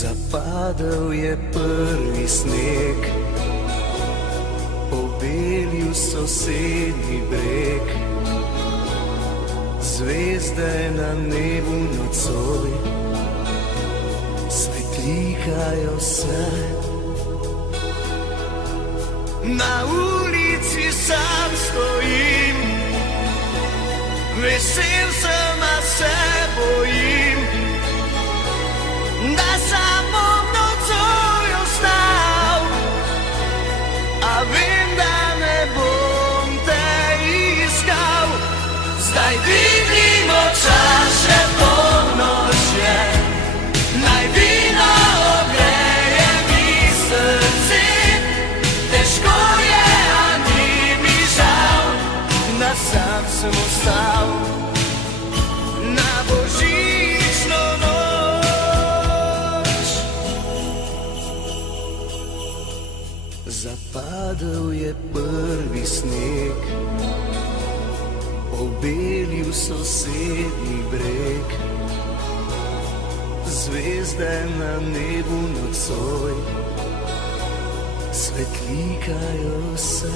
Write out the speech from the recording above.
Zapadel je prvi sneg, pobelil sosednji breg, zvezde na nebu nocoj svetlikajo se. Na ulici sam stojim, vesel sem, a se bojim, da samo nocoj ostal, a vem, da ne bom te iskal. Zdaj dvignimo čaše, polnoč je, naj vino ogreje mi srce. Težko je, a ni mi žal, da sam sem ostal na božično noč. Zapadel je prvi sneg, pobelil sosednji breg, zvezde na nebu nocoj svetlikajo se.